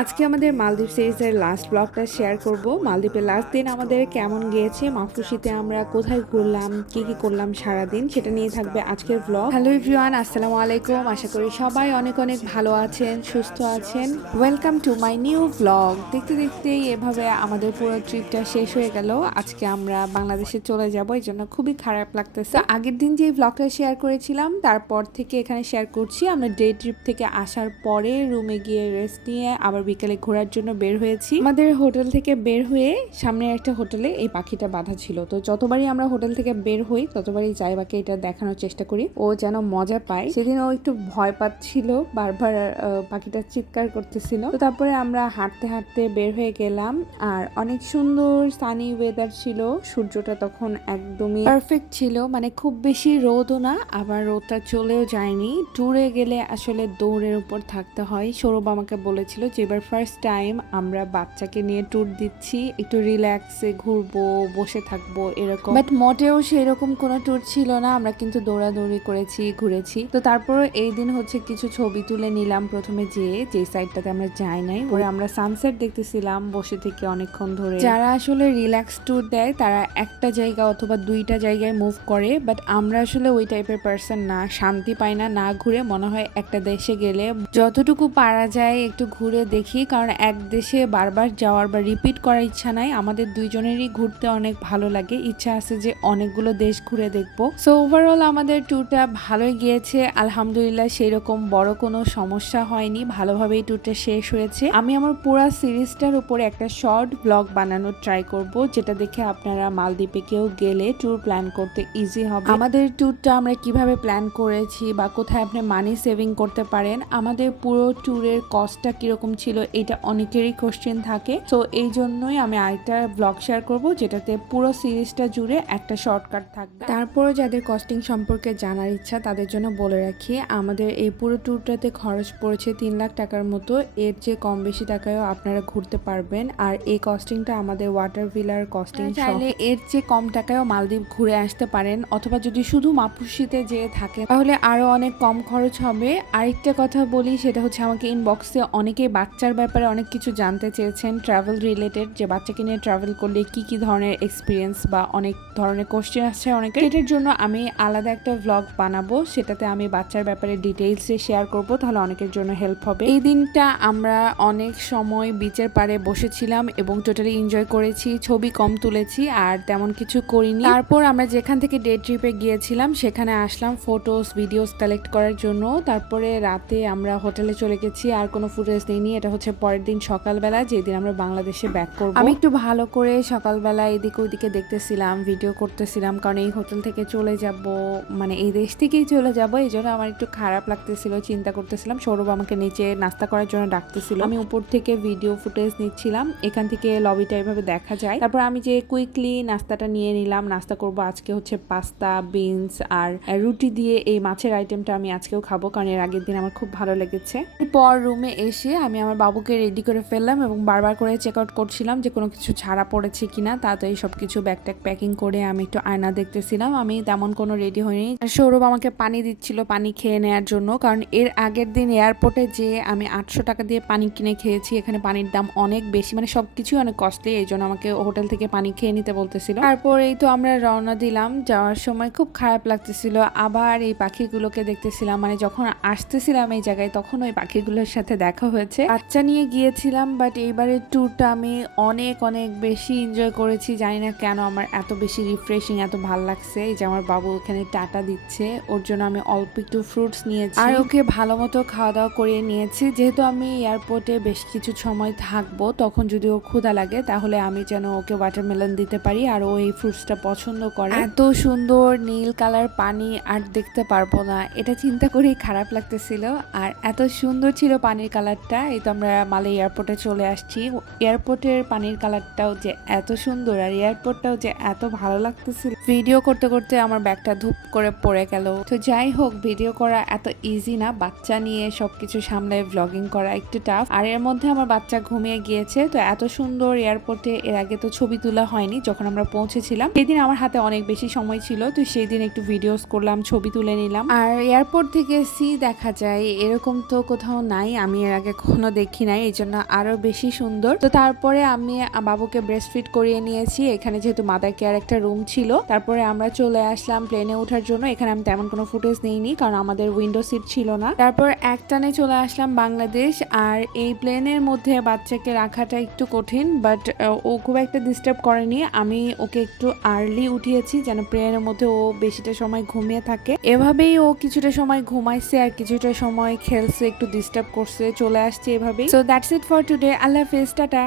আজকে আমাদের মালদ্বীপ সিরিজের লাস্ট ব্লগটা শেয়ার করব। মালদ্বীপের লাস্ট দিন আমাদের কেমন গিয়েছে, মাফুসিতে আমরা কোথায় ঘুরলাম, কি কি করলাম সারাদিন, সেটা নিয়ে থাকবে আজকের ব্লগ। হ্যালো এভরিওয়ান, আসসালামু আলাইকুম। আশা করি সবাই অনেক অনেক ভালো আছেন, সুস্থ আছেন। Welcome to my new blog. দেখতে দেখতেই এভাবে আমাদের পুরো ট্রিপটা শেষ হয়ে গেল। আজকে আমরা বাংলাদেশে চলে যাব, এই জন্য খুবই খারাপ লাগতেছে। আগের দিন যে ব্লগটা শেয়ার করেছিলাম তারপর থেকে এখানে শেয়ার করছি। আমরা ডে ট্রিপ থেকে আসার পরে রুমে গিয়ে রেস্ট নিয়ে আবার বিকেলে ঘোরার জন্য বের হয়েছি। আমাদের হোটেল থেকে বের হয়ে সামনে একটা হোটেলে এই পাখিটা বাঁধা ছিল, তো যতবারই আমরা হোটেল থেকে বের হই ততবারই জাইবাকে এটা দেখানোর চেষ্টা করি, ও যেন মজা পায়। সেদিন ও একটু ভয় পাচ্ছিল, বারবার পাখিটা চিৎকার করতেছিল। তো তারপরে আমরা হাঁটতে হাঁটতে বের হয়ে গেলাম, আর অনেক সুন্দর সানি ওয়েদার ছিল। সূর্যটা তখন একদমই পারফেক্ট ছিল, মানে খুব বেশি রোদও না, আবার রোদটা চলেও যায়নি। ট্যুরে গেলে আসলে দৌড়ের উপর থাকতে হয়। সৌরভ আমাকে বলেছিল যে এবার ফার্স্ট টাইম আমরা বাচ্চাকে নিয়ে ট্যুর দিচ্ছি, একটু রিল্যাক্সে ঘুরবো, বসে থাকবো এরকম, বাট মোটেও সেরকম কোনো ট্যুর ছিল না। আমরা কিন্তু দৌড়াদৌড়ি করেছি, ঘুরেছি। তো তারপর এই দিন হচ্ছে কিছু ছবি তুলে নিলাম প্রথমে, যে সাইডটাতে আমরা যাই নাই, ওরা আমরা সানসেট দেখতেছিলাম বসে থেকে অনেকক্ষণ ধরে। যারা আসলে রিল্যাক্স ট্যুর দেয় তারা একটা জায়গা অথবা দুইটা জায়গায় মুভ করে, বাট আমরা আসলে ওই টাইপের পার্সন না। শান্তি পাই না না ঘুরে, মনে হয় একটা দেশে গেলে যতটুকু পারা যায় একটু ঘুরে দেখি, কারণ এক দেশে বারবার যাওয়ার বা রিপিট করার ইচ্ছা নাই। আমাদের দুইজনেরই ঘুরতে অনেক ভালো লাগে, ইচ্ছা আছে যে অনেকগুলো দেশ ঘুরে দেখবো। সো ওভারঅল আমাদের ট্যুরটা ভালোই গিয়েছে আলহামদুলিল্লাহ, সেরকম বড় কোনো সমস্যা হয়নি, ভালোভাবেই ট্যুরটা শেষ হয়েছে। আমি আমার পুরো সিরিজটার উপরে একটা শর্ট ব্লগ বানানোর ট্রাই করব, যেটা দেখে আপনারা মালদ্বীপে কেউ গেলে ট্যুর প্ল্যান করতে ইজি হবে। আমাদের ট্যুরটা আমরা কিভাবে প্ল্যান করেছি বা কোথায় আপনি মানি সেভিং করতে পারেন, আমাদের পুরো ট্যুরের কস্টটা কিরকম ছিল, এটা অনেকেরই কোশ্চেন থাকে। তো এই জন্যই আমি আরেকটা ব্লগ শেয়ার করব, যেটাতে পুরো সিরিজটা জুড়ে একটা শর্টকাট থাকবে। তারপরে যাদের কস্টিং সম্পর্কে জানার ইচ্ছা তাদের জন্য বলে রাখি, আমাদের এই পুরো ট্যুরটাতে খরচ পড়েছে 3 লাখ টাকার মতো। এর চেয়ে কম বেশি টাকায়ও আপনারা ঘুরতে পারবেন, আর এই কস্টিংটা আমাদের ওয়াটার ভিলার কস্টিং। চাইলে এর চেয়ে কম টাকায়ও মালদ্বীপ ঘুরে আসতে পারেন, অথবা যদি শুধু মাপুসিতে যেয়ে থাকে তাহলে আরো অনেক কম খরচ হবে। আরেকটা কথা বলি, সেটা হচ্ছে আমাকে ইনবক্সে অনেকেই বাচ্চার ব্যাপারে অনেক কিছু জানতে চেয়েছেন, ট্রাভেল রিলেটেড, যে বাচ্চাকে নিয়ে ট্রাভেল করলে কি কি ধরনের এক্সপিরিয়েন্স বা অনেক ধরনের কোশ্চেন আসছে অনেকের। এটার জন্য আমি আলাদা একটা ভ্লগ বানাবো, সেটাতে আমি বাচ্চার ব্যাপারে ডিটেইলসে শেয়ার করব, তাহলে অনেকের জন্য হেল্প হবে। এই দিনটা আমরা অনেক সময় বিচের পাড়ে বসেছিলাম এবং টোটালি এনজয় করেছি, ছবি কম তুলেছি আর তেমন কিছু করিনি। তারপর আমরা যেখান থেকে ডে ট্রিপে গিয়েছিলাম সেখানে আসলাম ফটোস ভিডিওস কালেক্ট করার জন্য। তারপরে রাতে আমরা হোটেলে চলে গেছি, আর কোনো ফুটেজ নেইনি। এটা হচ্ছে পরের দিন সকালবেলা, যেদিন আমরা বাংলাদেশে ব্যাক করব। আমি একটু ভালো করে সকালবেলা এদিকে ওইদিকে দেখতেছিলাম, ভিডিও করতেছিলাম, কারণ এই হোটেল থেকে চলে যাব, মানে এই দেশ থেকেই চলে যাব, এই জন্য আমার একটু খারাপ লাগতেছিল, চিন্তা করতেছিলাম। সৌরভ আমাকে নিচে নাস্তা করার জন্য ডাকতেছিল, আমি উপর থেকে ভিডিও ফুটেজ নিচ্ছিলাম, এখান থেকে লবিটা এভাবে দেখা যায়। তারপর আমি যে কুইকলি নাস্তাটা নিয়ে নিলাম, নাস্তা করব আজকে হচ্ছে পাস্তা, বিনস আর রুটি দিয়ে। এই মাছের আইটেমটা আমি আজকেও খাবো, কারণ এর আগের দিন আমার খুব ভালো লেগেছে। এরপর রুমে এসে আমি আমার বাবুকে রেডি করে ফেললাম এবং বারবার করে চেক আউট করছিলাম যে কোনো কিছু ছাড়া পড়েছে কিনা। তাড়াতাড়ি সবকিছু ব্যাগট্যাগ প্যাকিং করে আমি একটু আয়না দেখতেছিলাম। আমি তেমন কোনো রেডি হইনি। সৌরভ আমাকে পানি দিচ্ছিল পানি খেয়ে নেওয়ার জন্য, কারণ এর আগের দিন এয়ারপোর্টে যে আমি 800 টাকা দিয়ে পানি কিনে খেয়েছি, এখানে পানির দাম অনেক বেশি, মানে সবকিছুই অনেক কস্টলি, এই জন্য আমাকে হোটেল থেকে পানি খেয়ে নিতে বলতেছিল। তারপর এই তো আমরা রওনা দিলাম। যাওয়ার সময় খুব খারাপ লাগতেছিল, আবার এই পাখিগুলোকে দেখতেছিলাম, মানে যখন আসতেছিলাম এই জায়গায় তখন ওই পাখিগুলোর সাথে দেখা হয়েছে। বাচ্চা নিয়ে গিয়েছিলাম, বাট এইবারের ট্যুরটা আমি অনেক অনেক বেশি এনজয় করেছি। জানি না কেন আমার এত বেশি রিফ্রেশিং, এত ভাল লাগছে। এই যে আমার বাবু ওখানে টাটা দিচ্ছে, ওর জন্য আমি অল্প একটু ফ্রুটস নিয়েছি আর ওকে ভালো মতো খাওয়া দাওয়া করিয়ে নিয়েছি। যেহেতু আমি এয়ারপোর্টে বেশ কিছু সময় থাকবো, তখন যদি ওর ক্ষুধা লাগে তাহলে আমি যেন ওকে ওয়াটারমেলন দিতে পারি, আর ও এই ফ্রুটসটা পছন্দ করে। এত সুন্দর নীল কালার পানি আর দেখতে পারবো না, এটা চিন্তা করেই খারাপ লাগতেছিল। আর এত সুন্দর ছিল পানির কালারটা। এই তো আমরা মালে এয়ারপোর্টে চলে আসছি। এয়ারপোর্টের পানির কালারটাও যে এত সুন্দর আর এয়ারপোর্টটাও যে এত ভালো লাগতেছিল। ভিডিও করতে করতে আমার ব্যাগটা ধুপ করে পড়ে গেল। তো যাই হোক, ভিডিও করা এত ইজি না, বাচ্চা নিয়ে সবকিছু সামলায় ব্লগিং করা একটু টাফ। আর এর মধ্যে আমার বাচ্চা ঘুমিয়ে গিয়েছে। তো এত সুন্দর এয়ারপোর্টে এর আগে তো ছবি তোলা হয়নি। যখন আমরা পৌঁছেছিলাম সেদিন আমার হাতে অনেক বেশি সময় ছিল, তো সেই দিন একটু ভিডিওস করলাম, ছবি তুলে নিলাম। আর এয়ারপোর্ট থেকে সি দেখা যায় এরকম তো কোথাও নাই, আমি এর আগে কখনো দেখি নাই, এই জন্য আরো বেশি সুন্দর। তো তারপরে আমি বাবুকে ব্রেস্ট ফিড করিয়ে নিয়েছি, এখানে যেহেতু মাদার কেয়ার একটা রুম ছিল। তারপরে আমরা চলে আসলাম প্লেনে ওঠার জন্য। এখানে আমি তেমন কোনো ফুটেজ নিইনি কারণ আমাদের উইন্ডো সিট ছিল না। তারপর একটানে চলে আসলাম বাংলাদেশ। আর এই প্লেনের মধ্যে বাচ্চাকে রাখাটা একটু কঠিন, বাট ও খুব একটা ডিস্টার্ব করেনি। আমি ওকে একটু আর্লি উঠিয়েছি যেন প্লেনের মধ্যে ও বেশিটা সময় ঘুমিয়ে থাকে। এভাবেই ও কিছুটা সময় ঘুমাইছে আর কিছুটা সময় খেলছে, একটু ডিস্টার্ব করছে, চলে আসছে এভাবেই। So that's it for today. আল্লাহ হাফেজ, টাটা।